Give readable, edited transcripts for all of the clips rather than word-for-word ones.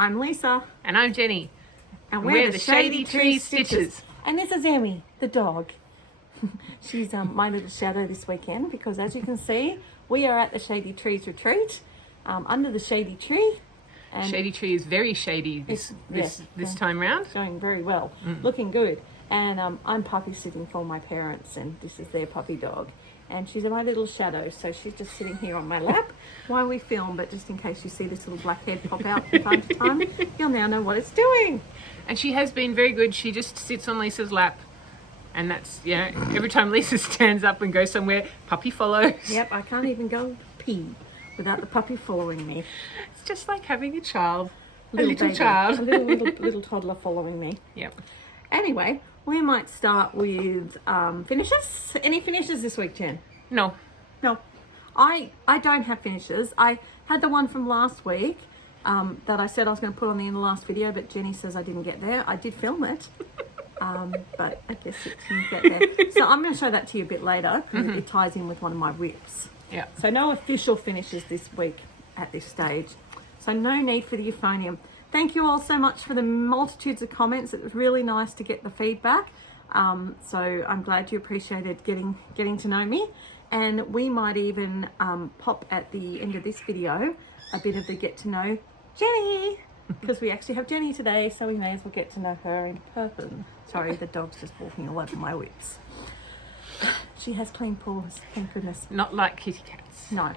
I'm Lisa. And I'm Jenny. And we're the Shady Tree Stitches. And this is Emmy, the dog. She's my little shadow this weekend because, as you can see, we are at the Shady Trees retreat under the shady tree. And Shady Tree is very shady this time round. Going very well, looking good. And I'm puppy sitting for my parents, and this is their puppy dog. And she's my little shadow, so she's just sitting here on my lap while we film. But just in case you see this little black head pop out from time to time, you'll now know what it's doing. And she has been very good. She just sits on Lisa's lap. And that's, every time Lisa stands up and goes somewhere, puppy follows. Yep, I can't even go pee without the puppy following me. It's just like having a child, a Little little baby, child. a little toddler following me. Yep. Anyway, we might start with finishes. Any finishes this week, Jen? No. No. I don't have finishes. I had the one from last week that I said I was going to put on the end of the last video, but Jenny says I didn't get there. I did film it. But I guess it didn't get there. So I'm going to show that to you a bit later because it ties in with one of my whips. Yeah. So no official finishes this week at this stage. So no need for the euphonium. Thank you all so much for the multitudes of comments. It was really nice to get the feedback. So I'm glad you appreciated getting to know me. And we might even pop at the end of this video a bit of the get to know Jenny. Because we actually have Jenny today, so we may as well get to know her in person. Sorry, the dog's just walking all over my whips. She has clean paws, thank goodness. Not like kitty cats. No.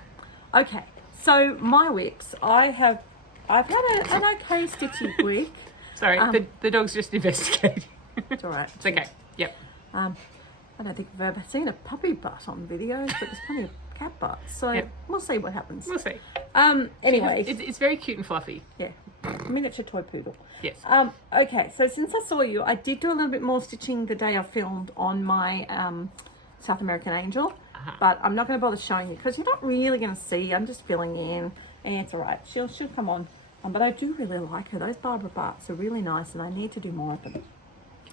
Okay, so my whips, I've had an okay stitchy week. Sorry, the dog's just investigating. It's all right. It's okay. Yep. I don't think I've ever seen a puppy butt on videos, but there's plenty of cat butts. So we'll see what happens. We'll see. Anyway. It's very cute and fluffy. Yeah. Miniature toy poodle. Yes. Okay, so since I saw you, I did do a little bit more stitching the day I filmed on my South American Angel, but I'm not going to bother showing you because you're not really going to see. I'm just filling in, and it's all right. She'll come on. But I do really like her. Those Barbara Barts are really nice, and I need to do more of them.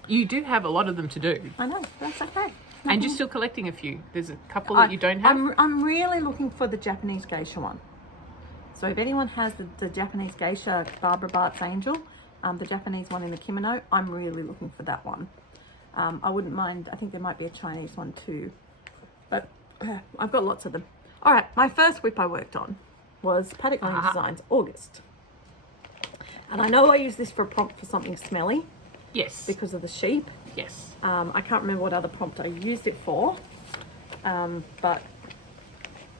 You do have a lot of them to do. I know, that's okay. And you're still collecting a few. There's a couple that you don't have. I'm really looking for the Japanese geisha one. So if anyone has the Japanese geisha Barbara Bart's Angel, the Japanese one in the kimono, I'm really looking for that one. I wouldn't mind. I think there might be a Chinese one too. But I've got lots of them. All right, my first whip I worked on was Paddock Lane Designs August. And I know I use this for a prompt for something smelly. Yes. Because of the sheep. Yes. I can't remember what other prompt I used it for, but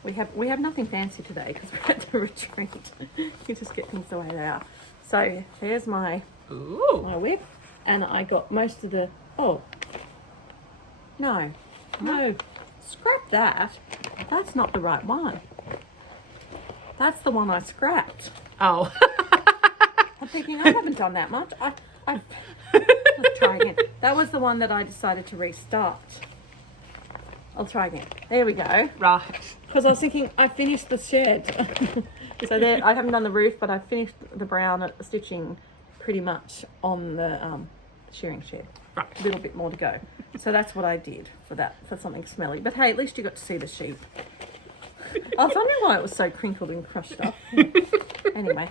we have nothing fancy today because we're at the retreat. You just get things the way they are. So there's my whip, and I got most of the. Oh, no, scrap that. That's not the right one. That's the one I scrapped. Oh. I'm thinking I haven't done that much. Let's try again. That was the one that I decided to restart. I'll try again. There we go. Right. Because I was thinking I finished the shed. So there, I haven't done the roof, but I finished the brown stitching pretty much on the shearing shed. Right. A little bit more to go. So that's what I did for something smelly. But hey, at least you got to see the sheep. I was wondering why it was so crinkled and crushed up. Anyway.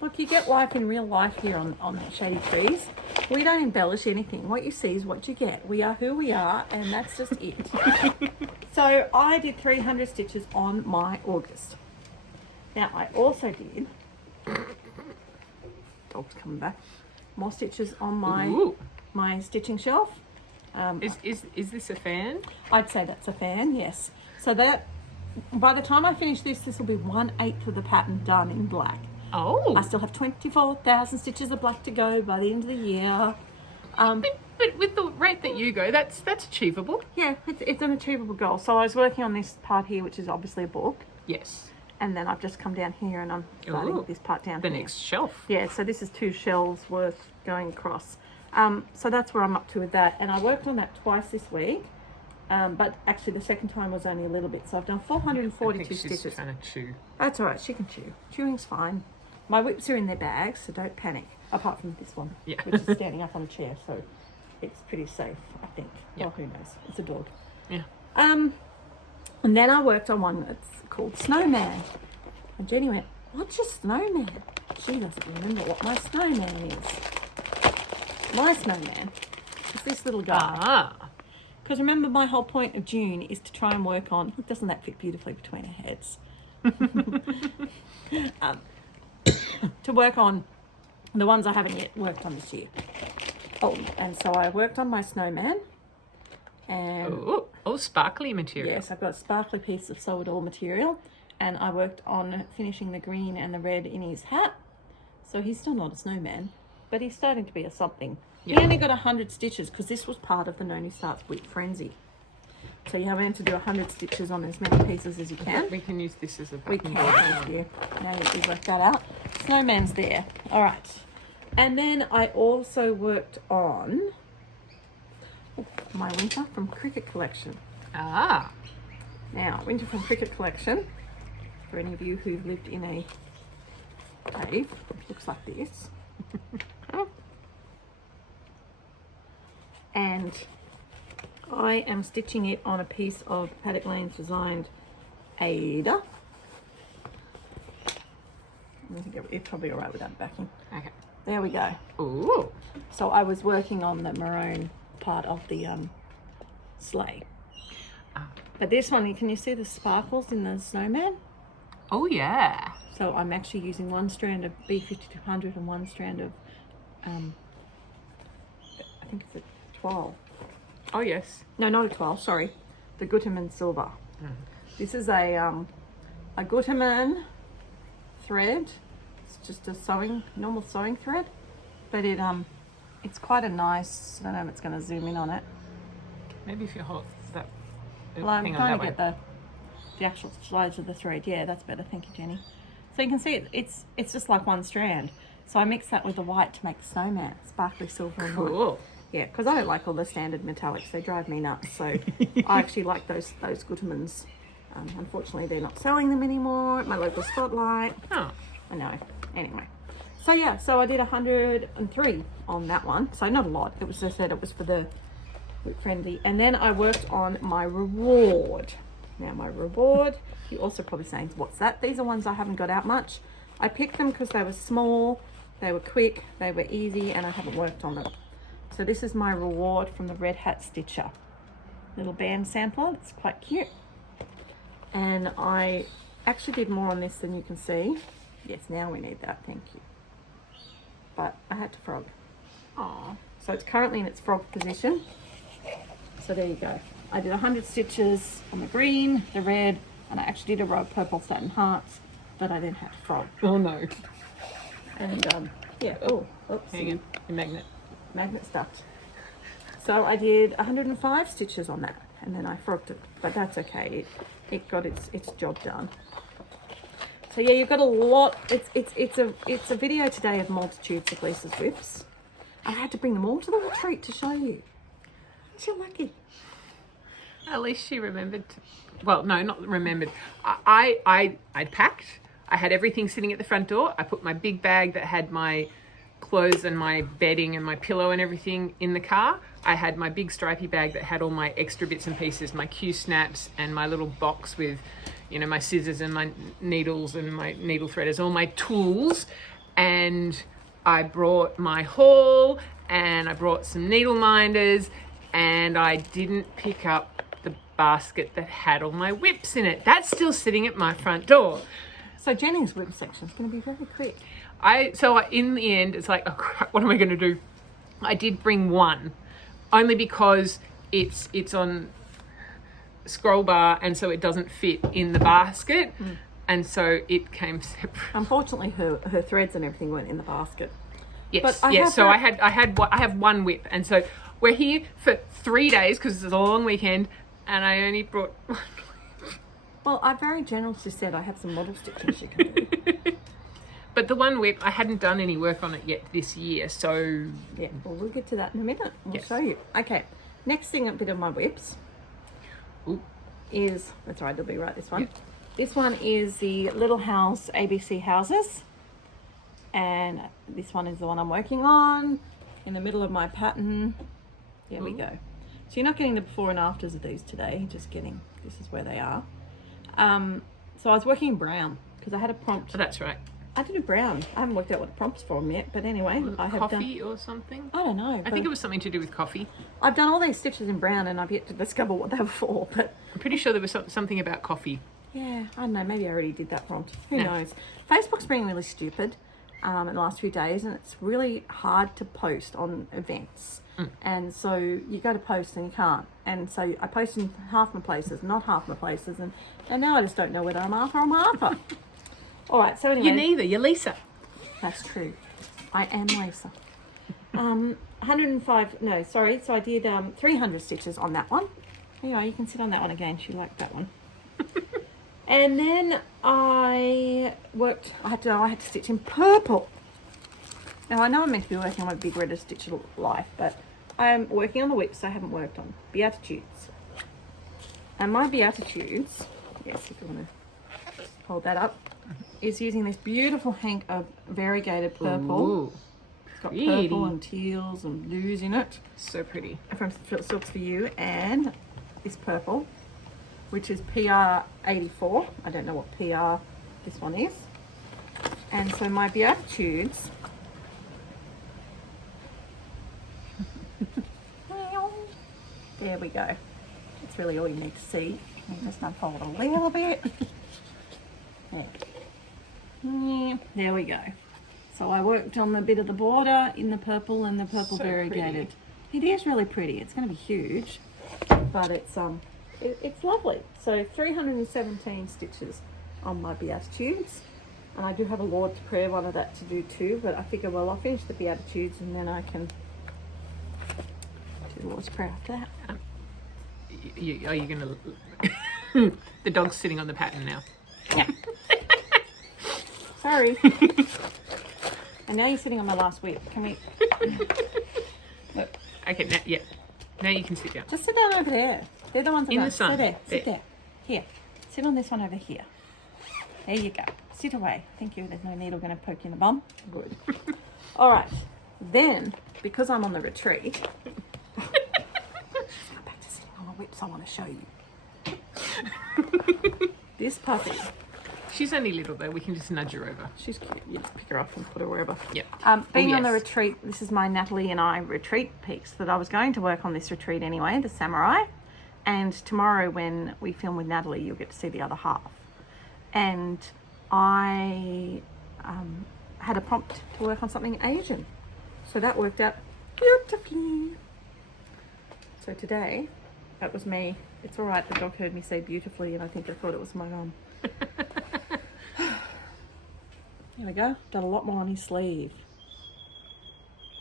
Look, you get life in real life here on Shady Trees. We don't embellish anything. What you see is what you get. We are who we are, and that's just it. So I did 300 stitches on my August. Now, I also did... Dog's coming back. More stitches on my stitching shelf. Is this a fan? I'd say that's a fan, yes. So that, by the time I finish this will be 1/8 of the pattern done in black. Oh. I still have 24,000 stitches of black to go by the end of the year. But with the rate that you go, that's achievable. Yeah, it's an achievable goal. So I was working on this part here, which is obviously a book. Yes. And then I've just come down here and I'm starting this part down here. The next shelf. Yeah, so this is 2 shelves worth going across. So that's where I'm up to with that. And I worked on that twice this week. But actually the second time was only a little bit. So I've done 442 stitches. She's trying to chew. That's all right, she can chew. Chewing's fine. My whips are in their bags, so don't panic. Apart from this one, which is standing up on a chair, so it's pretty safe, I think. Yeah. Well, who knows? It's a dog. Yeah. And then I worked on one that's called Snowman. And Jenny went, "What's your snowman?" She doesn't remember what my snowman is. My snowman is this little guy. Ah. Because remember, my whole point of June is to try and work on, doesn't that fit beautifully between our heads? To work on the ones I haven't yet worked on this year. Oh, and so I worked on my snowman. And Oh, sparkly material. yes, I've got a sparkly piece of solid oil material. And I worked on finishing the green and the red in his hat. So he's still not a snowman, but he's starting to be a something. Yeah. He only got 100 stitches because this was part of the Noni Starts Whip Frenzy. So you have to do 100 stitches on as many pieces as you can. We can use this as a We button can, board. thank you. Now you work that out. Snowman's there. All right. And then I also worked on my Winter from Cricket Collection. Ah. Now, Winter from Cricket Collection, for any of you who've lived in a cave, looks like this. And I am stitching it on a piece of Paddock Lane's designed Ada. I think it's probably all right without backing. Okay. There we go. Ooh. So I was working on the maroon part of the sleigh. Ah. But this one, can you see the sparkles in the snowman? Oh, yeah. So I'm actually using one strand of B5200 and one strand of, I think it's a 12. Oh, yes. No, not a 12, sorry. The Gutermann Silver. This is a Gutermann thread. It's just a normal sewing thread. But it's quite a nice, I don't know if it's going to zoom in on it. Maybe if you hold that. Well, I'm hang on, trying that to way. get the actual slides of the thread. Yeah, that's better. Thank you, Jenny. So you can see it's just like one strand. So I mix that with the white to make the snowman, sparkly silver and white. Cool. Yeah, because I don't like all the standard metallics. They drive me nuts. So I actually like those Gutermanns. Unfortunately, they're not selling them anymore at my local Spotlight. Oh. I know. Anyway. So yeah, so I did 103 on that one. So not a lot. It was, as I said, it was for the Whip Friendly. And then I worked on my reward. Now my reward, you're also probably saying, what's that? These are ones I haven't got out much. I picked them because they were small, they were quick, they were easy, and I haven't worked on them. So this is my reward from the Red Hat Stitcher. Little band sampler, it's quite cute. And I actually did more on this than you can see. Yes, now we need that, thank you. But I had to frog. Aw. So it's currently in its frog position. So there you go. I did 100 stitches on the green, the red, and I actually did a row of purple satin hearts, but I then had to frog. Oh, no. And yeah, oh, oops, Hang on. Your magnet. magnet stuck. So I did 105 stitches on that, and then I frogged it, but that's okay. It got its job done. So yeah, you've got a lot. It's a video today of multitudes of Lisa's whips. I had to bring them all to the retreat to show you. You're lucky. At least she remembered. Well, no, not remembered. I'd packed. I had everything sitting at the front door. I put my big bag that had my clothes and my bedding and my pillow and everything in the car. I had my big stripy bag that had all my extra bits and pieces, my Q snaps and my little box with, my scissors and my needles and my needle threaders, all my tools. And I brought my haul and I brought some needle minders, and I didn't pick up the basket that had all my whips in it. That's still sitting at my front door. So Jenny's whip section is going to be very quick. In the end, it's like, oh crap, what am I going to do? I did bring one, only because it's on scroll bar, and so it doesn't fit in the basket, and so it came separate. Unfortunately, her threads and everything went in the basket. Yes, But yes. So I have one whip, and so we're here for 3 days because it's a long weekend, and I only brought one. Well, I very generously said I have some model stitches you can do. But the one whip, I hadn't done any work on it yet this year, so Yeah, well, we'll get to that in a minute. We'll Yes. show you. Okay, next thing, a bit of my whips Ooh. is, that's right, it'll be right, this one. Yeah. This one is the Little House ABC Houses. And this one is the one I'm working on in the middle of my pattern. There we Ooh. go. So you're not getting the before and afters of these today, you're just getting, this is where they are. So I was working in brown because I had a prompt. Oh, that's right. I I did a brown. I haven't worked out what the prompt's from yet, but anyway, I have done. Coffee or something? I don't know. I think it was something to do with coffee. I've done all these stitches in brown, and I've yet to discover what they were for. But I'm pretty sure there was something about coffee. yeah, I don't know. Maybe I already did that prompt. Who No. knows? Facebook's being really stupid in the last few days, and it's really hard to post on events. And so you go to post and you can't. And so I post in half my places, not half my places, and now I just don't know whether I'm Arthur or I'm Arthur. All right. So anyway, You're neither. You're Lisa. that's true. I am Lisa. 105. No, sorry. So I did 300 stitches on that one. Anyway, you can sit on that one again. She liked that one. And then I worked. I had to stitch in purple. Now I know I'm meant to be working on my big red stitch life, but I'm working on the whips. I haven't worked on Beatitudes. And my Beatitudes, yes, if you want to hold that up, is using this beautiful hank of variegated purple. Ooh, It's got pretty. purple and teals and blues in it So pretty. from Silks for You, and this purple, which is PR 84. I don't know what PR this one is. And so my Beatitudes. There we go. That's really all you need to see. You just unfold a little bit. There. Yeah, there we go. So I worked on the bit of the border in the purple and the purple So variegated. It is really pretty. It's going to be huge, but it's lovely. So 317 stitches on my Beatitudes, and I do have a Lord's Prayer one of that to do too. But I figure, well, I'll finish the Beatitudes and then I can do the Lord's Prayer after that. Are you going to... The dog's sitting on the pattern now. Yeah. Sorry. And now you're sitting on my last whip. Can we look? Okay, now you can sit down. Just sit down over there. They're the ones that In don't. the sun. Sit there. Sit There. there. Here. Sit on this one over here. There you go. Sit away. Thank you. There's no needle going to poke you in the bum. Good. All right. Then, because I'm on the retreat, let's go back to sitting on the whips. I want to show you. This puppy. She's only little though. We can just nudge her over. She's cute. You just pick her up and put her wherever. Yep. Being on the yes. retreat, this is my Natalie and I retreat piece that I was going to work on this retreat anyway, the samurai. And tomorrow when we film with Natalie, you'll get to see the other half. And I had a prompt to work on something Asian. So that worked out beautifully. So today, that was me. It's all right, the dog heard me say beautifully and I think I thought it was my mum. There we go. Done a lot more on his sleeve.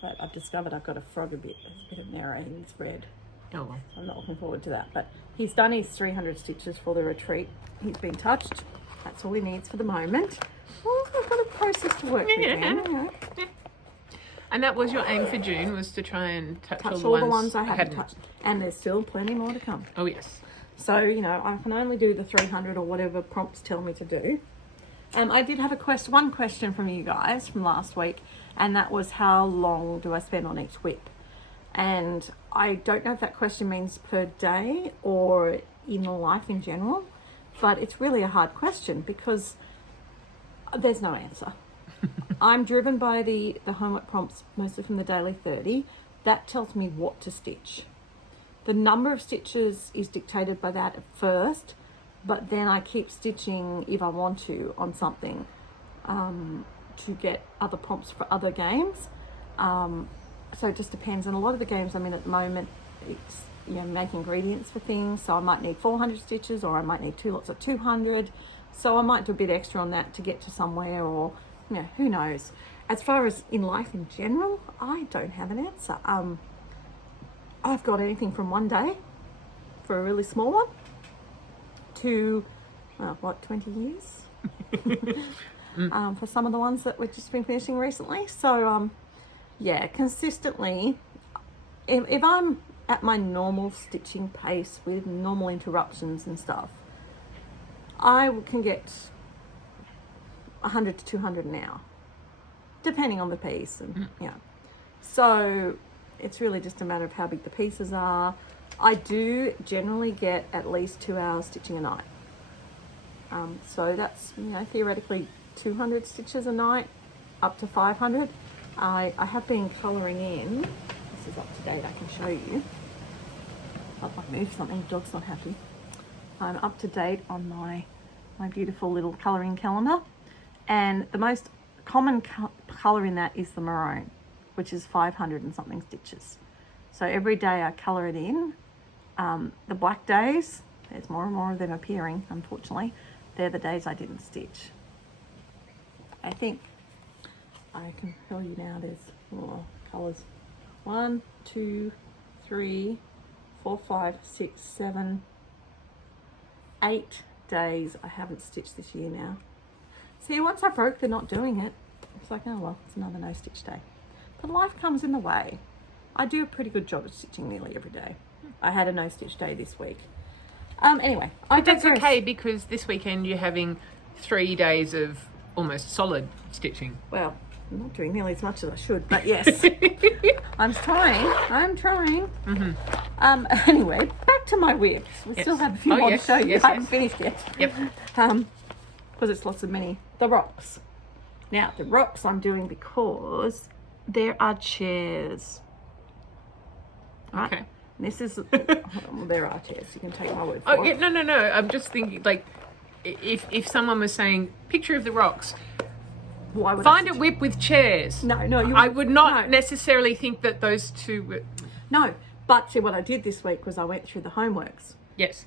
But I've discovered I've got to frog a bit. There's a bit of narrow in his red. Oh well. I'm not looking forward to that. But he's done his 300 stitches for the retreat. He's been touched. That's all he needs for the moment. Well, I've got a process to work with then. And that was your aim for June, was to try and touch Touch all the ones I hadn't touched. And there's still plenty more to come. Oh yes. So, you know, I can only do the 300 or whatever prompts tell me to do. I did have one question from you guys from last week, and that was how long do I spend on each whip? And I don't know if that question means per day or in life in general, but it's really a hard question because there's no answer. I'm driven by the homework prompts, mostly from the Daily 30. That tells me what to stitch. The number of stitches is dictated by that at first, but then I keep stitching if I want to on something to get other prompts for other games. So it just depends. And a lot of the games I'm in at the moment, it's, you know, make ingredients for things. So I might need 400 stitches or I might need 2 lots of 200. So I might do a bit extra on that to get to somewhere, or, you know, who knows. As far as in life in general, I don't have an answer. I've got anything from 1 day for a really small one to, well, what, 20 years? For some of the ones that we've just been finishing recently. So, yeah, consistently, if I'm at my normal stitching pace with normal interruptions and stuff, I can get 100 to 200 an hour, depending on the piece. And, yeah. So it's really just a matter of how big the pieces are. I do generally get at least 2 hours stitching a night. So that's, you know, theoretically 200 stitches a night, up to 500. I have been colouring in. This is up to date, I can show you. I'll move something, the dog's not happy. I'm up to date on my beautiful little colouring calendar. And the most common colour in that is the maroon, which is 500 and something stitches. So every day I colour it in. The black days, there's more and more of them appearing, unfortunately. They're the days I didn't stitch. I think I can tell you now there's more colours. 1, 2, 3, 4, 5, 6, 7, 8 days I haven't stitched this year now. See, once I broke they're not doing it, it's like, oh well, it's another no stitch day. But life comes in the way. I do a pretty good job of stitching nearly every day. I had a no stitch day this week. Anyway, But that's okay because this weekend you're having 3 days of almost solid stitching. Well, I'm not doing nearly as much as I should, but yes. I'm trying. Mm-hmm. Anyway, back to my whips. We still have a few more to show you. I haven't finished yet. Yep. Because it's lots of the rocks. Now, the rocks I'm doing because there are chairs. Right? Okay. And this is, well, there are chairs. You can take my word for it. Oh, yeah, no. I'm just thinking, like, if someone was saying, picture of the rocks, why would find a whip with chairs. No, I would not necessarily think that those two were... No, but see what I did this week was I went through the homeworks. Yes.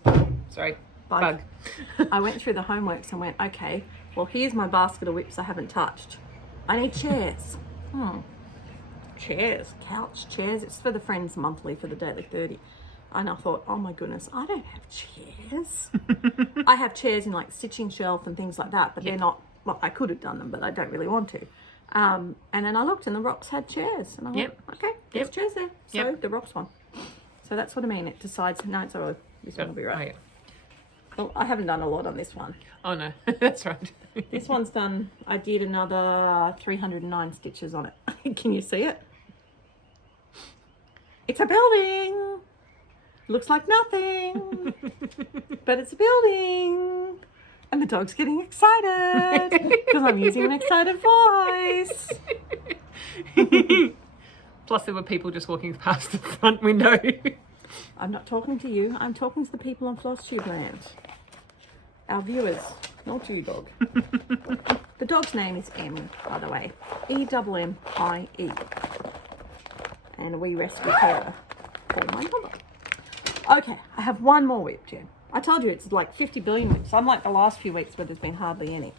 Sorry. Bug. I went through the homeworks and went, okay, well, here's my basket of whips I haven't touched. I need chairs. Chairs, couch chairs. It's for the Friends Monthly for the Daily 30. And I thought, oh my goodness, I don't have chairs. I have chairs in like stitching shelf and things like that, but they're not, well, I could have done them, but I don't really want to. And then I looked and the rocks had chairs. And I went, okay, there's chairs there. So the rocks one. So that's what I mean. It decides, no, it's all right. This one will be right. Well, I haven't done a lot on this one. Oh no, that's right. This one's done, I did another 309 stitches on it. Can you see it? It's a building. Looks like nothing, but it's a building. And the dog's getting excited because I'm using an excited voice. Plus there were people just walking past the front window. I'm not talking to you. I'm talking to the people on Floss Tube Land. Our viewers, not you, dog. The dog's name is M, by the way. E-M-M-I-E. And we rescued her for my mother. Okay, I have one more whip, Jen. I told you it's like 50 billion whips. Unlike the last few weeks where there's been hardly any.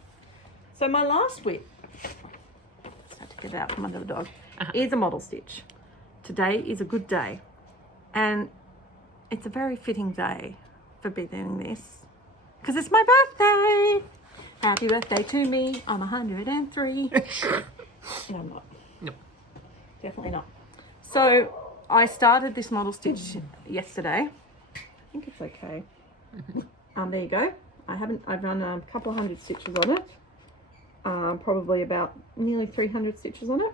So my last whip, just have to get it out from under the dog, is a model stitch. Today is a good day. And it's a very fitting day for beginning this. Because it's my birthday. Happy birthday to me. I'm 103. No, I'm not. No. Definitely not. So I started this model stitch yesterday. I think it's okay. There you go. I've run a couple of hundred stitches on it. Probably about nearly 300 stitches on it.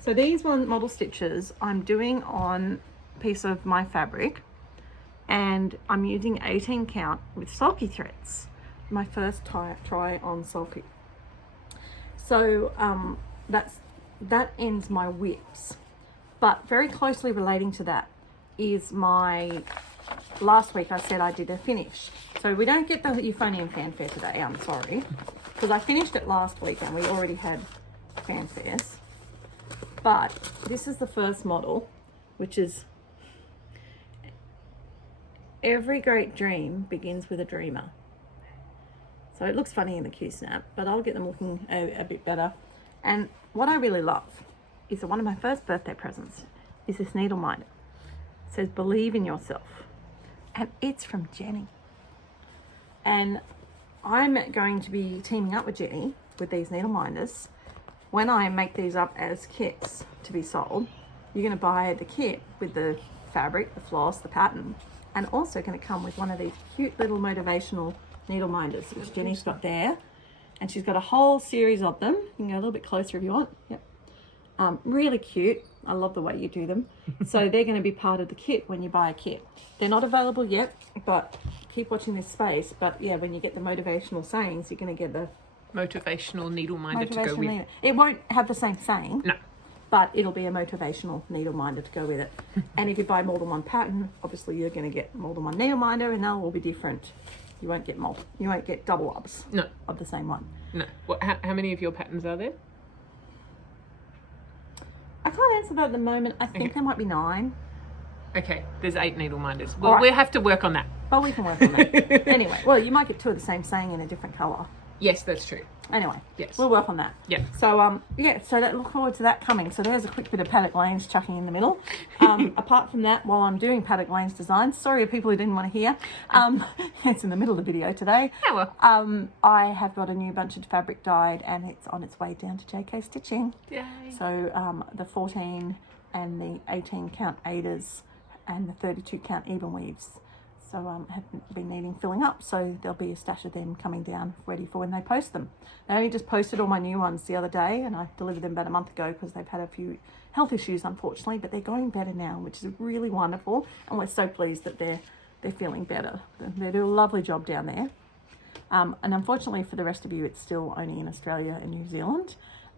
So these model stitches I'm doing on a piece of my fabric, and I'm using 18 count with sulky threads. My first try on sulky. So that ends my whips. But very closely relating to that is my, last week I said I did a finish. So we don't get the euphonium fanfare today, I'm sorry. Because I finished it last week and we already had fanfares. But this is the first model, which is, every great dream begins with a dreamer. So it looks funny in the Q-snap, but I'll get them looking a bit better. And what I really love is that one of my first birthday presents is this needle minder. It says, believe in yourself. And it's from Jenny. And I'm going to be teaming up with Jenny with these needle minders. When I make these up as kits to be sold, you're going to buy the kit with the fabric, the floss, the pattern, and also going to come with one of these cute little motivational needle minders, which Jenny's got there. And she's got a whole series of them. You can go a little bit closer if you want. Yep. Really cute. I love the way you do them. So they're going to be part of the kit when you buy a kit. They're not available yet, but keep watching this space. But yeah, when you get the motivational sayings, you're going to get motivational needle minder to go with. It won't have the same saying. No. But it'll be a motivational needle minder to go with it. And if you buy more than one pattern, obviously you're going to get more than one needle minder, and they'll all be different. You won't get double ups. No. Of the same one. No. How many of your patterns are there? I can't answer that at the moment. I think there might be 9. Okay, there's 8 needle minders. Right. We'll have to work on that. But we can work on that. Anyway, well, you might get 2 of the same saying in a different colour. Yes, that's true. Anyway, yes, we'll work on that. Yeah. So so look forward to that coming. So there's a quick bit of paddock lanes chucking in the middle. Apart from that, while I'm doing paddock lanes designs, sorry people who didn't want to hear, it's in the middle of the video today. Yeah, well. I have got a new bunch of fabric dyed, and it's on its way down to JK Stitching. Yay. So the 14 and the 18 count aiders and the 32 count even weaves. So have been needing filling up, so there'll be a stash of them coming down ready for when they post them. They only just posted all my new ones the other day, and I delivered them about a month ago because they've had a few health issues, unfortunately, but they're going better now, which is really wonderful, and we're so pleased that they're feeling better. They do a lovely job down there. And unfortunately for the rest of you, it's still only in Australia and New Zealand.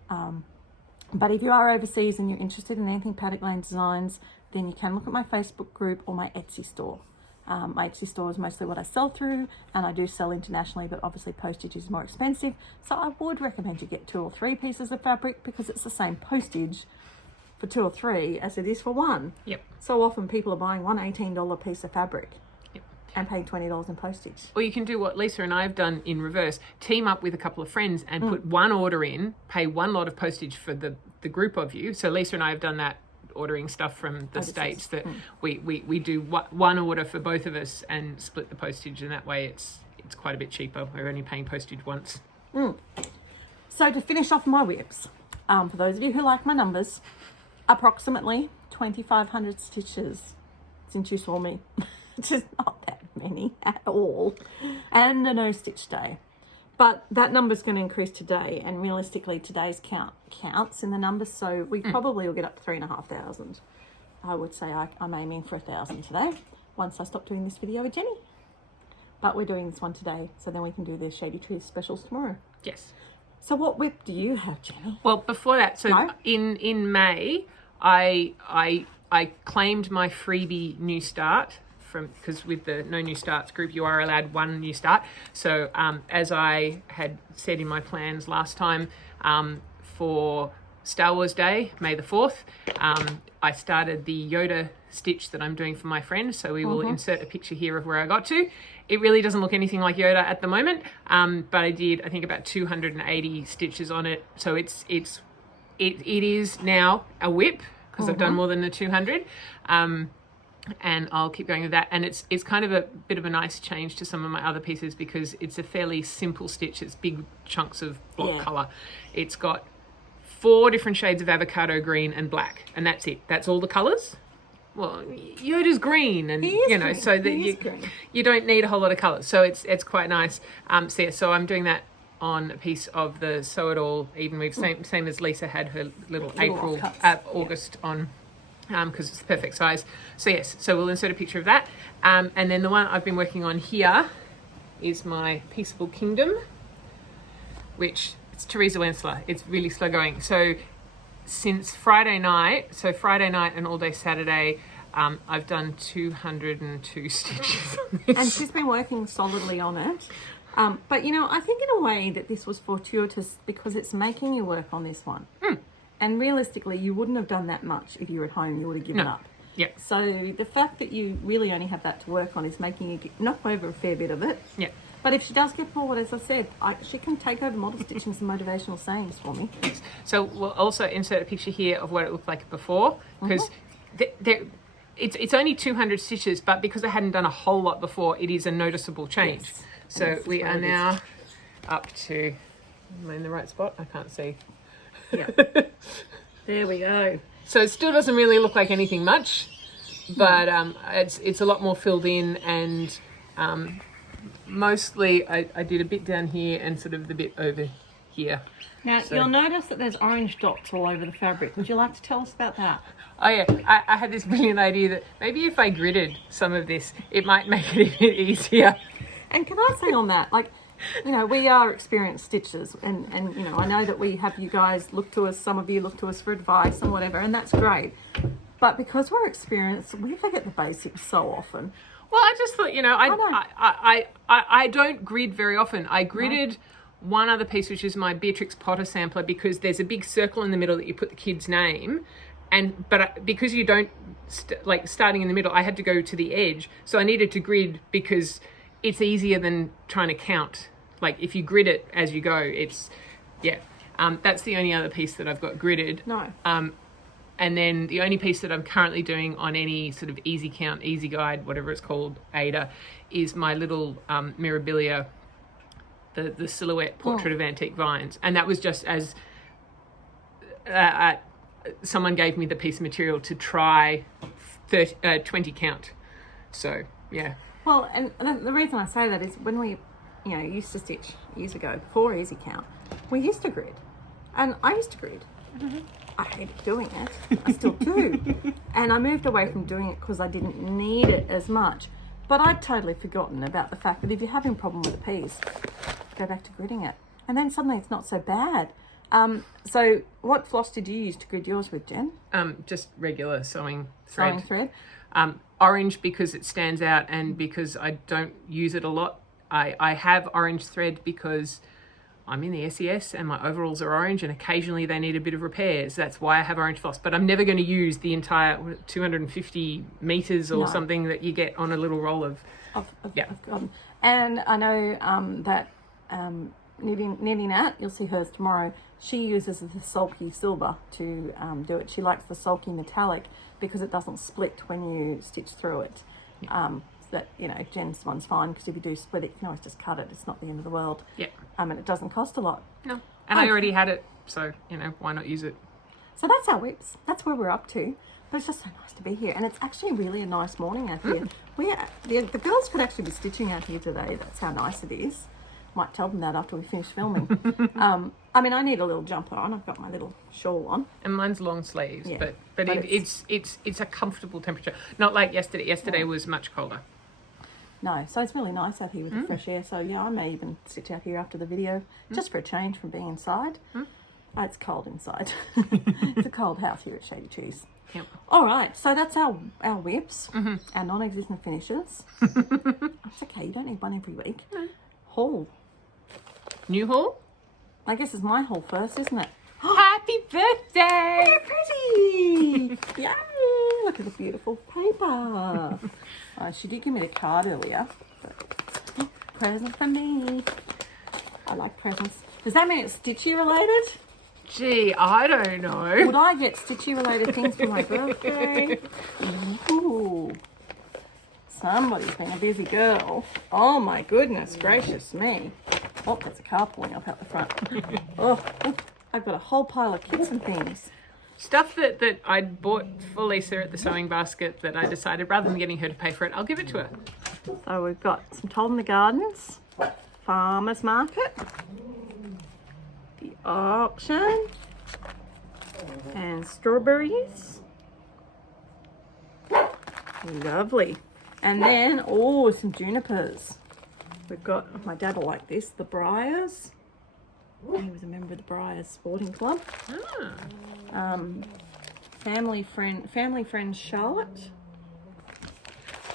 But if you are overseas and you're interested in anything paddock lane designs, then you can look at my Facebook group or my Etsy store. My Etsy store is mostly what I sell through, and I do sell internationally, but obviously postage is more expensive. So I would recommend you get 2 or 3 pieces of fabric, because it's the same postage for 2 or 3 as it is for 1. Yep. So often people are buying one $18 piece of fabric. Yep. And paying $20 in postage. Or you can do what Lisa and I have done in reverse, team up with a couple of friends and put one order in, pay one lot of postage for the group of you. So Lisa and I have done that, ordering stuff from the States, that we do one order for both of us and split the postage, and that way it's quite a bit cheaper. We're only paying postage once. So to finish off my whips, for those of you who like my numbers, approximately 2,500 stitches since you saw me. Which is not that many at all, and a no stitch day. But that number's going to increase today, and realistically today's count counts in the numbers, so we probably will get up to 3,500. I would say I'm aiming for 1,000 today, once I stop doing this video with Jenny. But we're doing this one today, so then we can do the Shady Trees specials tomorrow. Yes. So what whip do you have, Jenny? Well, before that, so in May, I claimed my freebie new start, because with the No New Starts group, you are allowed 1 new start. So as I had said in my plans last time, for Star Wars Day, May the 4th, I started the Yoda stitch that I'm doing for my friend. So we will insert a picture here of where I got to. It really doesn't look anything like Yoda at the moment, but I did, I think, about 280 stitches on it. So it is now a whip, because I've done more than the 200. And I'll keep going with that, and it's kind of a bit of a nice change to some of my other pieces, because it's a fairly simple stitch. It's big chunks of block colour. It's got 4 different shades of avocado green and black, and that's it. That's all the colours. Well, Yoda's green, and green. So that you don't need a whole lot of colours, so it's quite nice. So I'm doing that on a piece of the Sew It All even weave, same as Lisa had her little April August on. Because it's the perfect size. So yes, so we'll insert a picture of that. And then the one I've been working on here is my Peaceable Kingdom, which it's Teresa Wensler. It's really slow going. So since Friday night and all day Saturday, I've done 202 stitches on this. And she's been working solidly on it. But you know, I think in a way that this was fortuitous, because it's making you work on this one. And realistically, you wouldn't have done that much if you were at home. You would have given up. Yeah. So the fact that you really only have that to work on is making you knock over a fair bit of it. Yeah. But if she does get bored, as I said, she can take over model stitching some motivational sayings for me. So we'll also insert a picture here of what it looked like before, because it's only 200 stitches, but because I hadn't done a whole lot before, it is a noticeable change. Yes. So we are now up to, am I in the right spot? I can't see. Yeah. There we go. So it still doesn't really look like anything much, but it's a lot more filled in, and mostly I did a bit down here and sort of the bit over here. Now, you'll notice that there's orange dots all over the fabric. Would you like to tell us about that? Oh yeah, I had this brilliant idea that maybe if I gridded some of this, it might make it a bit easier. And can I say on that, like, you know, we are experienced stitchers, and you know, I know that we have you guys look to us, some of you look to us for advice and whatever, and that's great. But because we're experienced, we forget the basics so often. Well, I just thought, you know, I don't grid very often. I gridded one other piece, which is my Beatrix Potter sampler, because there's a big circle in the middle that you put the kid's name, but because you don't starting in the middle, I had to go to the edge, so I needed to grid because it's easier than trying to count. Like if you grid it as you go, it's that's the only other piece that I've got gridded. No. And then the only piece that I'm currently doing on any sort of easy count, easy guide, whatever it's called, Ada, is my little Mirabilia, the silhouette portrait of antique vines. And that was just as someone gave me the piece of material to try 20 count. So, yeah. Well, and the reason I say that is when we, you know, used to stitch years ago, before easy count, we used to grid. And I used to grid. I hated doing it. I still do. And I moved away from doing it because I didn't need it as much. But I'd totally forgotten about the fact that if you're having a problem with a piece, go back to gridding it. And then suddenly it's not so bad. So what floss did you use to grid yours with, Jen? Just regular sewing thread. Sewing thread? Orange because it stands out and because I don't use it a lot. I have orange thread because I'm in the SES and my overalls are orange and occasionally they need a bit of repairs. That's why I have orange floss. But I'm never going to use the entire 250 metres or something that you get on a little roll of cotton. And I know that Knitting Nat, you'll see hers tomorrow, she uses the sulky silver to do it. She likes the sulky metallic because it doesn't split when you stitch through it. That, you know, Jen's one's fine because if you do split it, you can always just cut it. It's not the end of the world. Yeah. And it doesn't cost a lot. No. And I already had it, so, you know, why not use it? So that's our whips. That's where we're up to. But it's just so nice to be here. And it's actually really a nice morning out here. The girls could actually be stitching out here today. That's how nice it is. Might tell them that after we finish filming. I mean, I need a little jumper on. I've got my little shawl on. And mine's long sleeves, but it's a comfortable temperature. Not like yesterday. Yesterday was much colder. No, so it's really nice out here with the fresh air. So yeah, I may even sit out here after the video just for a change from being inside. Oh, it's cold inside. It's a cold house here at Shady Cheese. Yep. All right, so that's our whips, our non-existent finishes. That's okay, you don't need one every week. No. Haul. New haul? I guess it's my haul first, isn't it? Happy birthday! You're pretty! Yay! Look at the beautiful paper. She did give me the card earlier. But, present for me. I like presents. Does that mean it's stitchy related? Gee, I don't know. Would I get stitchy related things for my birthday? Ooh. Somebody's been a busy girl. Oh my goodness gracious me. Oh, there's a car pulling up out the front. Oh, I've got a whole pile of kits and things. Stuff that I'd bought for Lisa at the sewing basket that I decided rather than getting her to pay for it, I'll give it to her. So we've got some Told in the Gardens, Farmers Market, the auction, and strawberries. Lovely. And then, some junipers. We've got, my dad will like this, the Briars. He was a member of the Briars Sporting Club. Family friend Charlotte.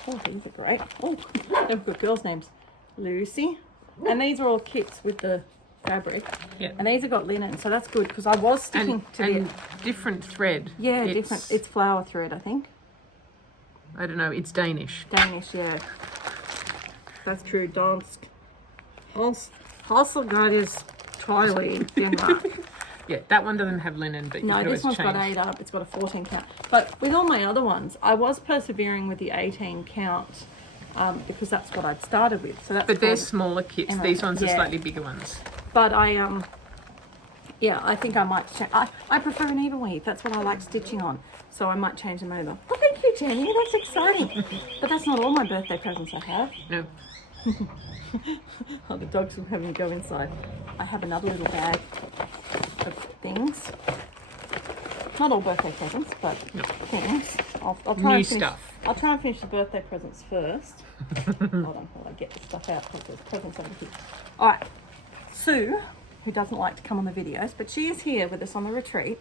Oh, these are great. Oh, they've got girls' names. Lucy. And these are all kits with the fabric. Yeah. And these have got linen, so that's good because I was sticking to different thread. Yeah, different. It's flower thread, I think. I don't know, it's Danish. Danish, yeah. That's true. Dansk. Hasselgaard is Troy, Denmark. Yeah, that one doesn't have linen, but you No, can this always one's got 8 up. It's got a 14 count. But with all my other ones, I was persevering with the 18 count because that's what I'd started with. So that's. But they're smaller kits. These ones are slightly bigger ones. But I I think I might. I prefer an even weave. That's what I like stitching on. So I might change them over. Oh, thank you, Jenny. That's exciting. But that's not all my birthday presents I have. No. Oh, the dogs will have me go inside. I have another little bag of things. Not all birthday presents, but things. I'll try New and finish, stuff. I'll try and finish the birthday presents first. Hold on while I get the stuff out because there's presents over here. All right, Sue, who doesn't like to come on the videos, but she is here with us on the retreat.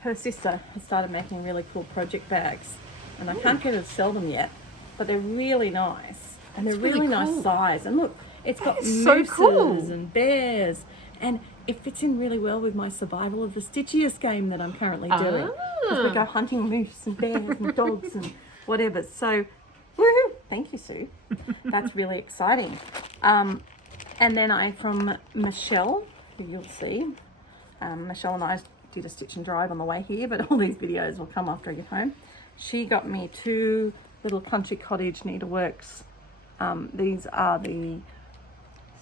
Her sister has started making really cool project bags, and I can't get her to sell them yet, but they're really nice, and they're really nice cool. size. And look, it's got is so mooses cool. and bears, and it fits in really well with my survival of the stitchiest game that I'm currently doing. Because we go hunting moose and bears and dogs and whatever. So, woohoo! Thank you, Sue. That's really exciting. And then from Michelle, who you'll see. Michelle and I did a stitch and drive on the way here, but all these videos will come after I get home. She got me 2 little Country Cottage Needleworks. These are the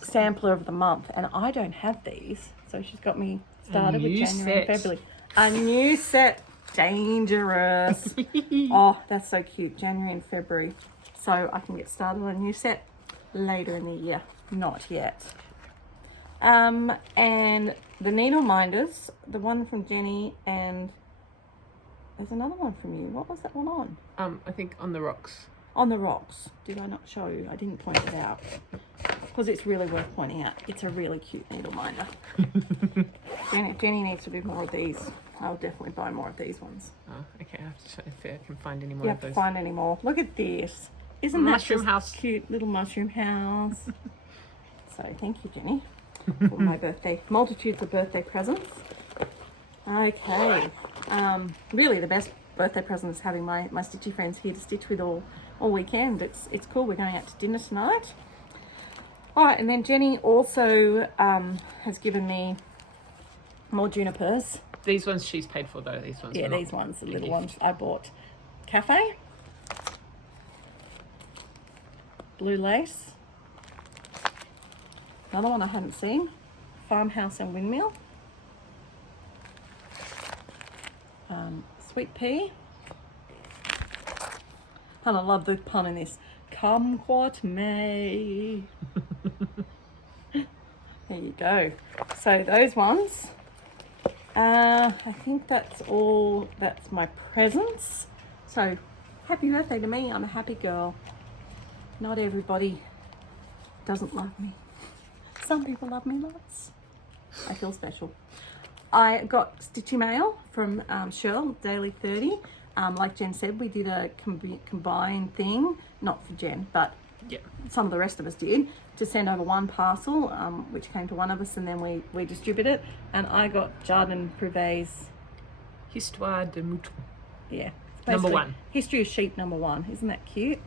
sampler of the month, and I don't have these, so she's got me started with January and February. A new set. Dangerous. Oh, that's so cute. January and February, so I can get started on a new set later in the year. Not yet. And the needle minders, the one from Jenny, and there's another one from you. What was that one on? I think On the Rocks. On the Rocks. Did I not show you? I didn't point it out because it's really worth pointing out. It's a really cute needle minder. Jenny needs to do more of these. I'll definitely buy more of these ones. Oh, okay. I have to check if I can find any more You of have to those. find any more. Look at this. Isn't that Mushroom just house. cute little mushroom house? So thank you, Jenny, for my birthday. Multitudes of birthday presents. Okay. Really the best birthday present is having my stitchy friends here to stitch with all weekend. It's cool. We're going out to dinner tonight. All right, and then Jenny also has given me more junipers. These ones she's paid for though. These ones. Yeah, are not these ones, the a little gift. ones I bought. Cafe. Blue lace. Another one I haven't seen. Farmhouse and windmill. Sweet pea. And I love the pun in this. Come what may. There you go. So those ones. I think that's all. That's my presents. So happy birthday to me. I'm a happy girl. Not everybody doesn't love me. Some people love me lots. I feel special. I got stitchy mail from Shirl, Daily 30. Like Jen said, we did a combined thing, not for Jen, but Yeah. some of the rest of us did, to send over one parcel, which came to one of us, and then we distribute it. And I got Jardin Privé's, Histoire de Mouton. yeah, Number basically 1. History of Sheep #1. Isn't that cute?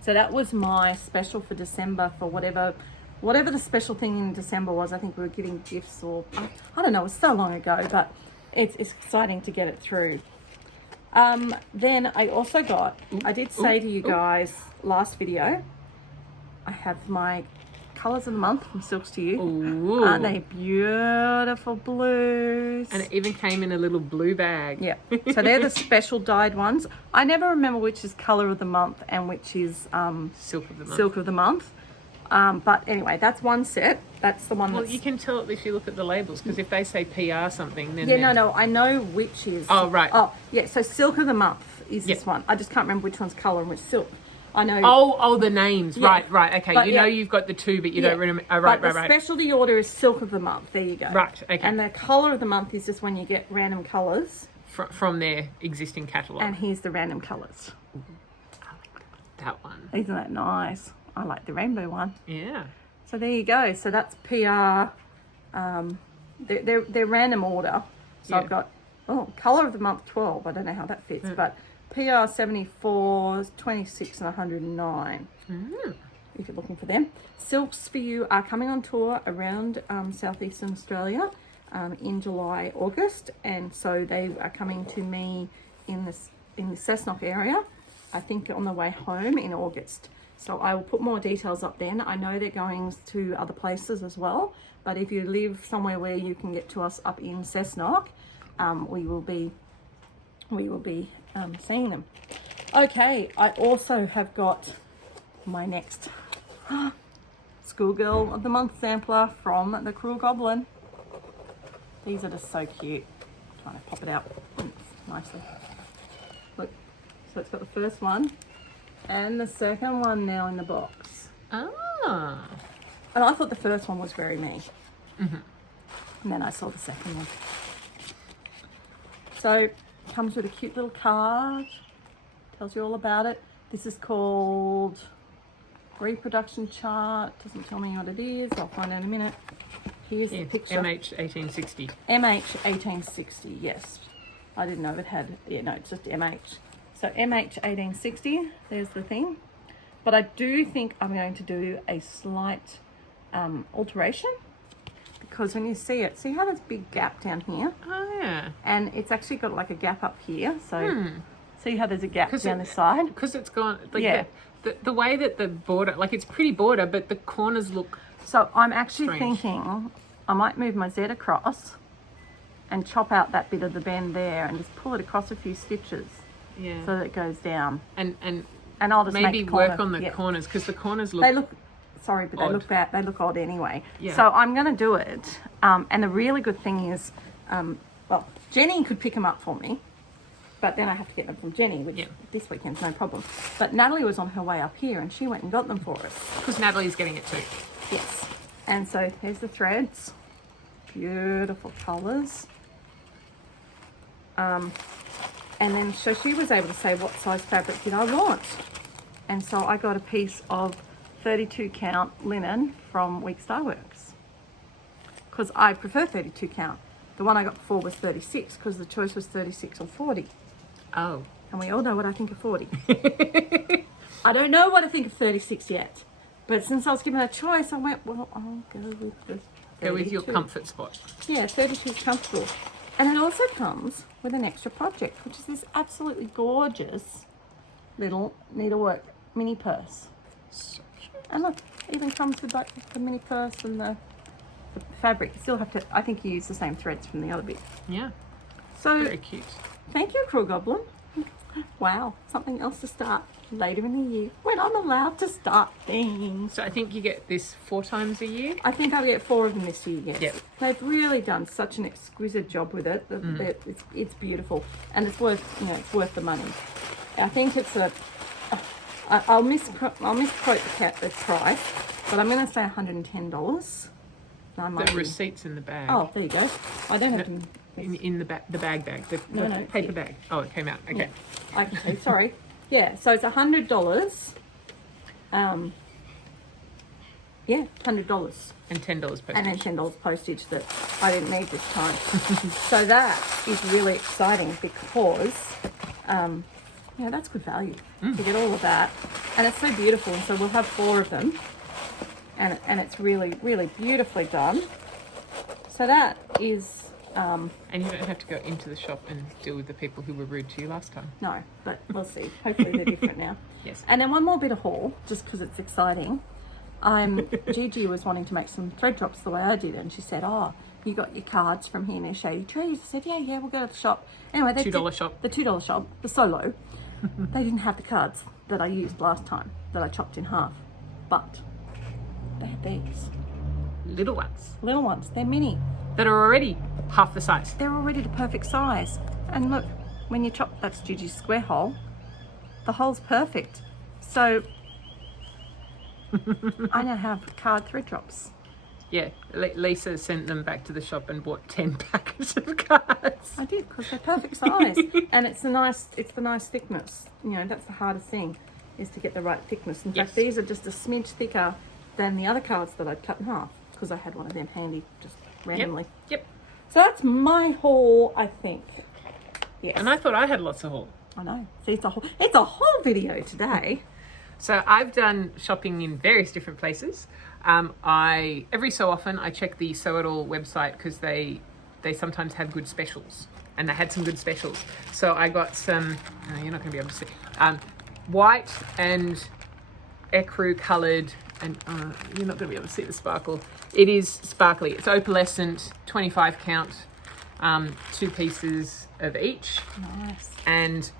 So that was my special for December for whatever the special thing in December was. I think we were giving gifts, or I don't know, it was so long ago, but it's exciting to get it through. Then I also got, I did say to you guys last video, I have my colours of the month from Silks to You. Ooh. Aren't they beautiful blues? And it even came in a little blue bag. Yeah, so they're the special dyed ones. I never remember which is colour of the month and which is Silk of the month. silk of the month. But anyway, that's one set. That's the one Well, that's... you can tell if you look at the labels, because if they say PR something, then Yeah, no, I know which is... Oh, right. Oh, yeah, so silk of the month is Yeah. this one. I just can't remember which one's colour and which silk. I know... Oh, the names. Yeah. Right. Okay, But you know yeah. you've got the 2, but you Yeah. don't remember. Oh, right. But the specialty order is silk of the month. There you go. Right, okay. And the colour of the month is just when you get random colours. From their existing catalogue. And here's the random colours. That one. Isn't that nice? I like the rainbow one. Yeah. So there you go. So that's PR. They're random order. So Yeah. I've got, colour of the month 12. I don't know how that fits, but PR 74, 26 and 109. If you're looking for them. Silks for You are coming on tour around southeastern Australia in July, August, and so they are coming to me in the Cessnock area. I think on the way home in August. So I will put more details up then. I know they're going to other places as well, but if you live somewhere where you can get to us up in Cessnock, we will be seeing them. Okay, I also have got my next Schoolgirl of the Month sampler from the Cruel Goblin. These are just so cute. I'm trying to pop it out nicely. Look, So it's got the first one and the second one now in the box. Ah. And I thought the first one was very me. Mm-hmm. And then I saw the second one. So comes with a cute little card. Tells you all about it. This is called reproduction chart. Doesn't tell me what it is. I'll find out in a minute. Here's the picture. MH1860. MH1860, yes. I didn't know it had, yeah, no, it's just MH. So MH1860, there's the thing. But I do think I'm going to do a slight alteration, because when you see it, see how there's a big gap down here? Oh, yeah. And it's actually got like a gap up here. So see how there's a gap down this side? Because it's gone, like Yeah. the way that the border, like it's pretty border, but the corners look... So I'm actually strange. thinking I might move my Z across and chop out that bit of the bend there and just pull it across a few stitches Yeah. so that it goes down. And I'll just maybe make the corner, work on the yeah. corners, because the corners look... They look, sorry, but odd. they look bad. They look odd anyway. Yeah. So I'm going to do it. And the really good thing is, well, Jenny could pick them up for me, but then I have to get them from Jenny, which this weekend's no problem. But Natalie was on her way up here and she went and got them for us. Because Natalie's getting it too. Yes. And so here's the threads. Beautiful colours. And then so she was able to say what size fabric did I want. And so I got a piece of 32 count linen from Weeks Dye Works, because I prefer 32 count. The one I got before was 36 because the choice was 36 or 40. Oh. And we all know what I think of 40. I don't know what I think of 36 yet. But since I was given a choice, I went, well, I'll go with the 32. Go with your comfort spot. Yeah, 32 is comfortable. And it also comes with an extra project, which is this absolutely gorgeous little needlework mini purse. So cute. And look, it even comes with like the mini purse and the fabric. You still have to, I think you use the same threads from the other bit. Yeah. So, Very cute. thank you, Cruel Goblin. Wow, something else to start later in the year when I'm allowed to start things. So I think you get this 4 times a year. I think I'll get 4 of them this year, yes. Yep. They've really done such an exquisite job with it. It's beautiful, and it's worth, it's worth the money. I think it's I'll misquote the price, but I'm going to say $110. The receipt's in the bag. Oh, there you go. I don't have to. In the bag, the No, paper bag. Oh, it came out. Okay. Yeah, I can tell you. Sorry. Yeah, so it's $100. Yeah, $100. And $10 postage. And then $10 postage that I didn't need this time. So that is really exciting because, that's good value to get all of that. And it's so beautiful. And so we'll have 4 of them. And it's really, really beautifully done. So that is... and you don't have to go into the shop and deal with the people who were rude to you last time. No, but we'll see. Hopefully they're different now. Yes. And then one more bit of haul, just because it's exciting. Gigi was wanting to make some thread drops the way I did, and she said, "Oh, you got your cards from here near Shady Trees." I said, "Yeah, we'll go to the shop." Anyway, they $2 shop. The $2 shop, the Solo. They didn't have the cards that I used last time that I chopped in half, but they had these Little ones. little ones. They're mini. That are already half the size. They're already the perfect size. And look, when you chop, that's Gigi's square hole. The hole's perfect. So I now have card thread drops. Yeah, Lisa sent them back to the shop and bought 10 packets of cards. I did, because they're perfect size. And it's the nice thickness. That's the hardest thing, is to get the right thickness. In fact, these are just a smidge thicker than the other cards that I'd cut in half, because I had one of them handy just randomly. Yep. So that's my haul, I think. Yes. And I thought I had lots of haul. I know. See, it's a whole video today. So I've done shopping in various different places. Every so often I check the Sew It All website, because they sometimes have good specials, and they had some good specials. So I got some. You're not going to be able to see. White and ecru coloured, and you're not going to be able to see the sparkle. It is sparkly. It's opalescent, 25 count, 2 pieces of each. Nice. And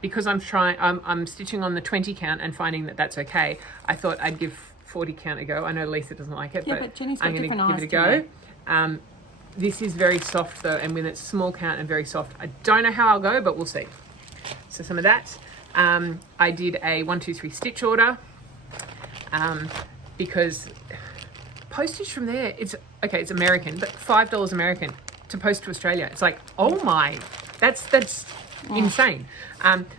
because I'm stitching on the 20 count and finding that that's okay, I thought I'd give 40 count a go. I know Lisa doesn't like it, but Jenny's got I'm going to different give it a eyes go. This is very soft though, and when it's small count and very soft, I don't know how I'll go, but we'll see. So some of that. I did a 1, 2, 3 stitch order because postage from there, it's American, but $5 American to post to Australia. It's like, oh my, that's insane.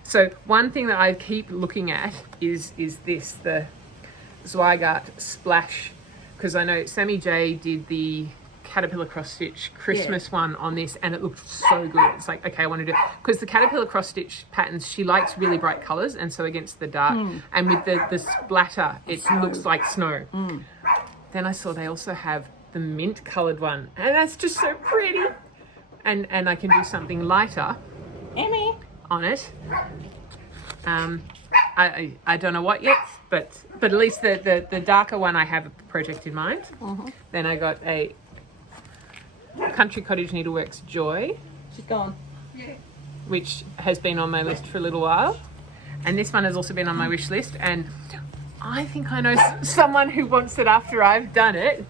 So one thing that I keep looking at is this, the Zweigart Splash, because I know Sammy J did the Caterpillar cross stitch Christmas one on this, and it looked so good. It's like, okay, I want to do it because the Caterpillar cross stitch patterns, she likes really bright colors, and so against the dark and with the splatter, it looks like snow. Then I saw they also have the mint colored one, and that's just so pretty, and I can do something lighter Emmy on it. I don't know what yet, but at least the darker one I have a project in mind. Then I got a Country Cottage Needleworks Joy, she's gone. which has been on my list for a little while, and this one has also been on my wish list, and I think I know someone who wants it after I've done it.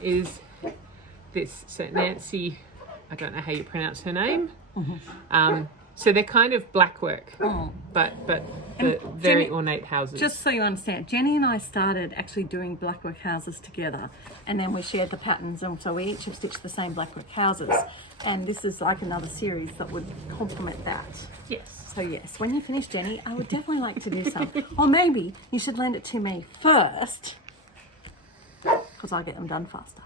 Is this, so Nancy, I don't know how you pronounce her name. So they're kind of black work, but the very Jenny, ornate houses. Just so you understand, Jenny and I started actually doing blackwork houses together, and then we shared the patterns, and so we each have stitched the same blackwork houses, and this is like another series that would complement that. Yes. So yes, when you finish, Jenny, I would definitely like to do some. Or maybe you should lend it to me first, because I'll get them done faster.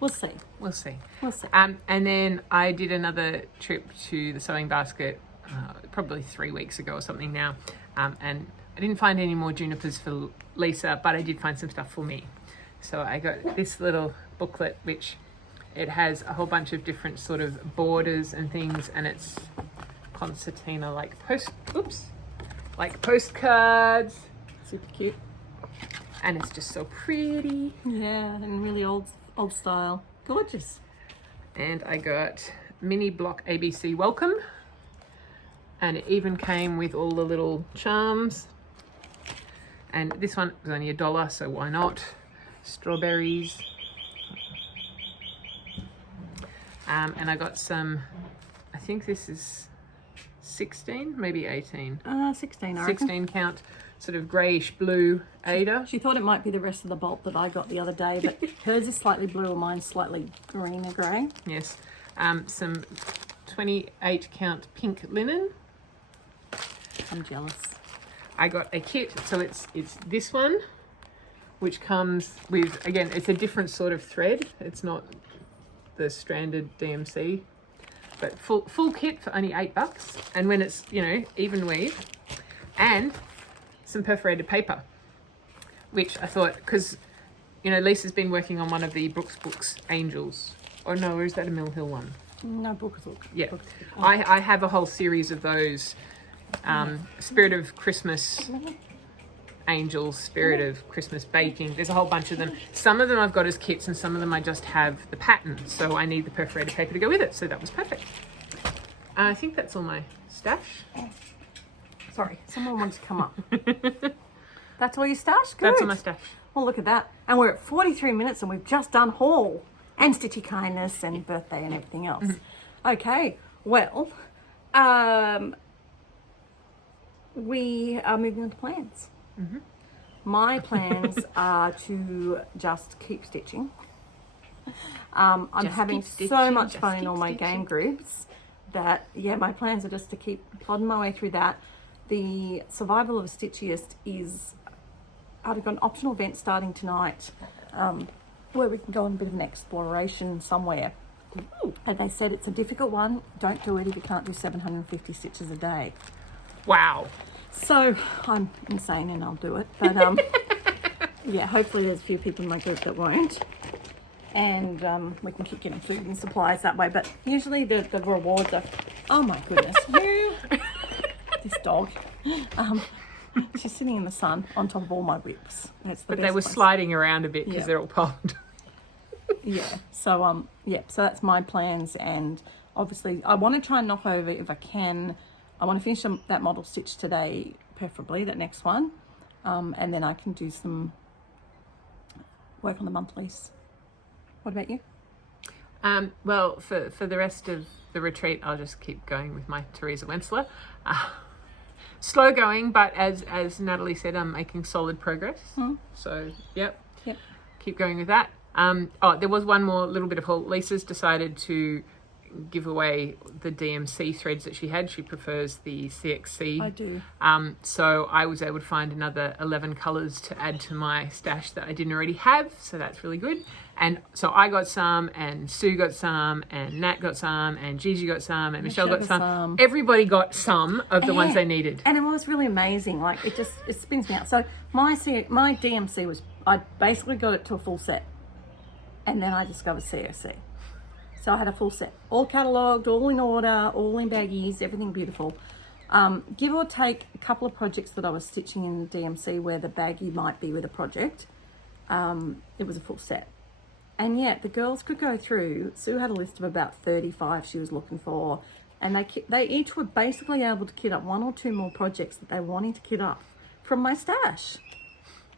We'll see. We'll see. We'll see. And then I did another trip to the sewing basket probably 3 weeks ago or something now, and I didn't find any more junipers for Lisa, but I did find some stuff for me. So I got this little booklet, which it has a whole bunch of different sort of borders and things, and it's concertina like postcards. Super cute. And it's just so pretty. Yeah, and really old style. Gorgeous. And I got mini block ABC welcome, and it even came with all the little charms, and this one was only $1, so why not? Strawberries. And I got some, I think this is 16, maybe 18. 16, I reckon. 16 count, sort of greyish blue Ada. She thought it might be the rest of the bolt that I got the other day, but hers is slightly blue and mine's slightly greener grey. Yes. Some 28 count pink linen. I'm jealous. I got a kit, so it's this one, which comes with, again, it's a different sort of thread. It's not the stranded DMC, but full kit for only $8. And when it's, you know, even weave, and some perforated paper, which I thought, because, you know, Lisa's been working on one of the Brooks Books Angels. Or no, or is that a Mill Hill one? No, Brooks Book. Yeah. I have a whole series of those. Spirit of Christmas Angels, Spirit of Christmas Baking. There's a whole bunch of them. Some of them I've got as kits, and some of them I just have the pattern. So I need the perforated paper to go with it. So that was perfect. I think that's all my stash. Sorry, someone wants to come up. That's all your stash? Good. That's all my stash. Well, look at that. And we're at 43 minutes and we've just done haul and Stitchy Kindness and birthday and everything else. Okay, well, we are moving on to plans. My plans are to just keep stitching. I'm Just having keep stitching, so much just fun in keep all my stitching. game groups that, yeah, my plans are just to keep plodding my way through that. The Survival of a Stitchiest is, I've got an optional event starting tonight where we can go on a bit of an exploration somewhere. And they said it's a difficult one. Don't do it if you can't do 750 stitches a day. Wow. So I'm insane and I'll do it. But yeah, hopefully there's a few people in my group that won't. And we can keep getting food and supplies that way. But usually the rewards are, oh my goodness, this dog. She's sitting in the sun on top of all my whips. That's the But best they were place. sliding around a bit because Yeah. they're all piled. Yeah. So so that's my plans, and obviously I want to try and knock over if I can. I want to finish that model stitch today, preferably that next one, and then I can do some work on the monthlies. What about you? Well, for the rest of the retreat, I'll just keep going with my Teresa Wensler. slow going, but as Natalie said, I'm making solid progress. So, yep. Keep going with that. There was one more little bit of haul. Lisa's decided to give away the DMC threads that she had. She prefers the CXC. I do. So I was able to find another 11 colours to add to my stash that I didn't already have. So that's really good. And so I got some, and Sue got some, and Nat got some, and Gigi got some, and Michelle got some. Everybody got some of the ones they needed. And it was really amazing. Like, it spins me out. So my DMC was, I basically got it to a full set. And then I discovered CXC. So I had a full set, all catalogued, all in order, all in baggies, everything beautiful. Give or take a couple of projects that I was stitching in the DMC where the baggie might be with a project. It was a full set. And yet the girls could go through. Sue had a list of about 35 she was looking for. And they each were basically able to kit up 1 or 2 more projects that they wanted to kit up from my stash.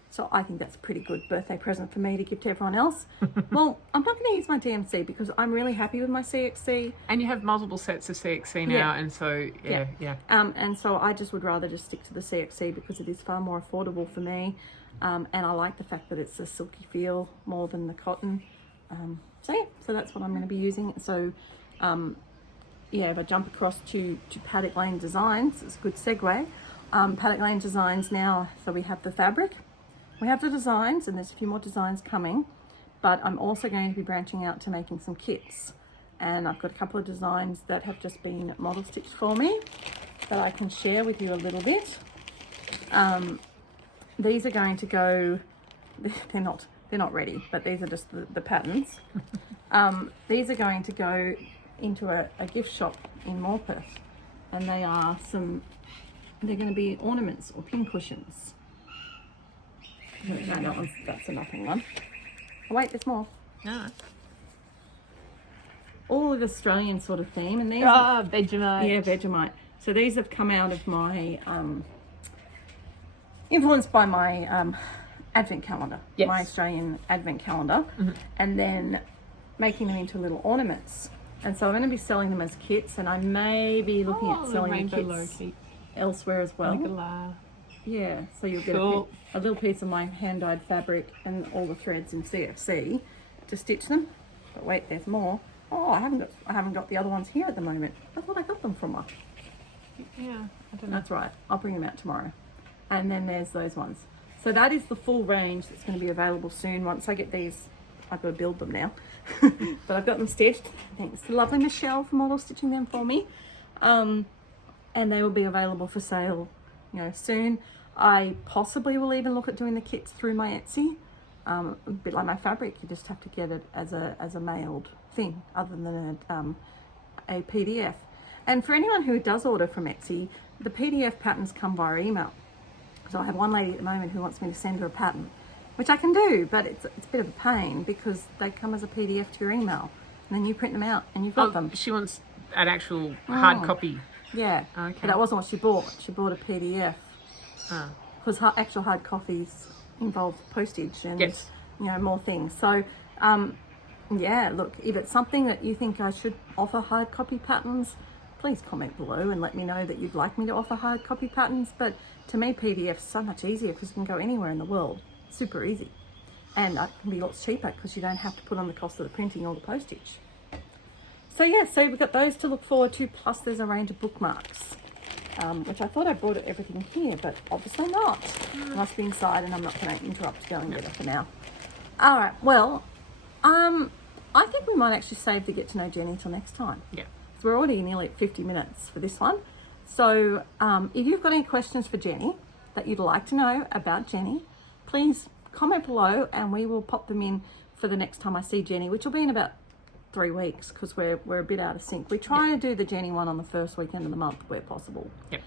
So I think that's a pretty good birthday present for me to give to everyone else. Well, I'm not going to use my DMC because I'm really happy with my CXC. And you have multiple sets of CXC now, and so, yeah. And so I just would rather just stick to the CXC because it is far more affordable for me. And I like the fact that it's a silky feel more than the cotton. So that's what I'm going to be using. So, if I jump across to Paddock Lane Designs, it's a good segue. Paddock Lane Designs now, so we have the fabric. We have the designs, and there's a few more designs coming, but I'm also going to be branching out to making some kits. And I've got a couple of designs that have just been model stitched for me that I can share with you a little bit. These are going to go, they're not ready, but these are just the patterns. These are going to go into a gift shop in Morpeth, and they're going to be ornaments or pin cushions. No, that's a nothing one. Oh, wait, there's more. No. All of Australian sort of theme, and these Vegemite. Yeah, Vegemite. So these have come out of my influenced by my advent calendar, my Australian advent calendar, and then making them into little ornaments. And so I'm going to be selling them as kits, and I may be looking at selling the kits elsewhere as well. Yeah, so you'll get a little piece of my hand-dyed fabric and all the threads in CXC to stitch them. But wait, there's more. Oh, I haven't got the other ones here at the moment. I thought I got them from her. Yeah, I don't know. That's right. I'll bring them out tomorrow. And then there's those ones. So that is the full range that's going to be available soon. Once I get these, I've got to build them now. But I've got them stitched. Thanks to lovely Michelle for model stitching them for me. And they will be available for sale, soon. I possibly will even look at doing the kits through my Etsy. A bit like my fabric, you just have to get it as a mailed thing, other than a PDF. And for anyone who does order from Etsy, the PDF patterns come via email. So I have one lady at the moment who wants me to send her a pattern, which I can do, but it's a bit of a pain because they come as a PDF to your email, and then you print them out and you've got them. She wants an actual hard copy. Yeah, okay. But that wasn't what she bought. She bought a PDF. Because actual hard copies involve postage and more things. So look, if it's something that you think I should offer hard copy patterns, please comment below and let me know that you'd like me to offer hard copy patterns. But to me, PDF's so much easier because you can go anywhere in the world. Super easy, and it can be lots cheaper because you don't have to put on the cost of the printing or the postage. So so we've got those to look forward to, plus there's a range of bookmarks. Which I thought I brought everything here, but obviously not. It must be inside, and I'm not going to interrupt to go and get it for now. All right, well, I think we might actually save the Get to Know Jenny till next time. Yeah. So we're already nearly at 50 minutes for this one. So if you've got any questions for Jenny that you'd like to know about Jenny, please comment below, and we will pop them in for the next time I see Jenny, which will be in about 3 weeks because we're a bit out of sync. We try to do the Jenny one on the first weekend of the month where possible. Yep.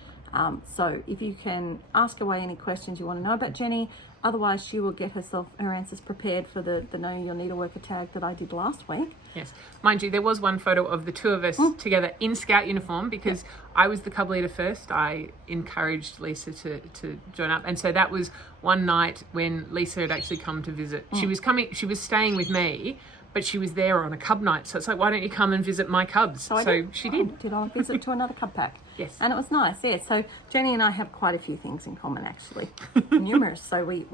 So if you can ask away any questions you want to know about Jenny, otherwise she will get her answers prepared for the Know Your Needleworker tag that I did last week. Yes. Mind you, there was one photo of the two of us together in Scout uniform because I was the cub leader first. I encouraged Lisa to join up. And so that was one night when Lisa had actually come to visit. She was staying with me, but she was there on a cub night. So it's like, why don't you come and visit my cubs? So she did. Did I visit to another cub pack? Yes. And it was nice, yeah. So Jenny and I have quite a few things in common, actually. Numerous. So we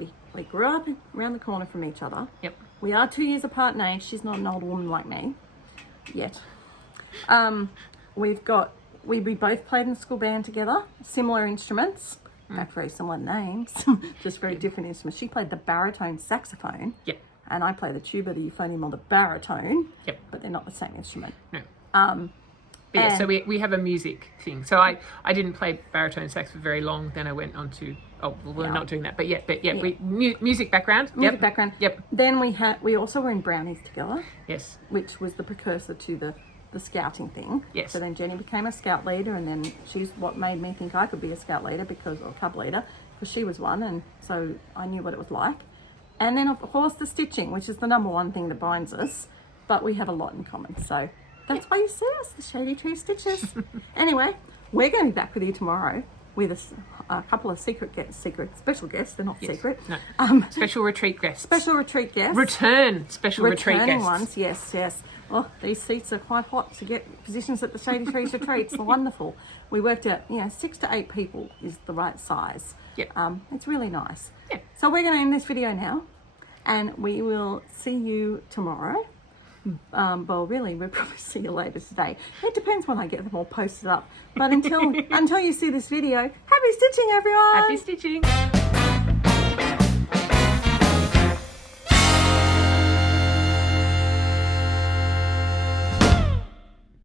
grew up around the corner from each other. Yep. We are 2 years apart in age. She's not an old woman like me yet. We both played in the school band together, similar instruments, in fact, very similar names, just very different instruments. She played the baritone saxophone. Yep. And I play the tuba, the euphonium, or the baritone. Yep. But they're not the same instrument. No. But yeah, so we have a music thing. So I didn't play baritone sax for very long. Then I went on to, we're not doing that. But yeah. Music background. Music background. Yep. Then we also were in Brownies together. Yes. Which was the precursor to the scouting thing. Yes. So then Jenny became a scout leader, and then she's what made me think I could be a scout leader or cub leader, because she was one, and so I knew what it was like. And then of course the stitching, which is the number one thing that binds us, but we have a lot in common. So that's why you see us, the Shady Tree Stitches. Anyway, we're going to be back with you tomorrow with a couple of special guests. They're not secret. No. Special retreat guests. Special retreat guests. Returning retreat guests. Ones, yes. Oh, these seats are quite hot to get positions at the Shady Trees retreats. They're wonderful. We worked out, 6 to 8 people is the right size. Yep. It's really nice. Yeah. So we're going to end this video now, and we will see you tomorrow. Well, really, we'll probably see you later today. It depends when I get them all posted up. But until you see this video, happy stitching, everyone! Happy stitching!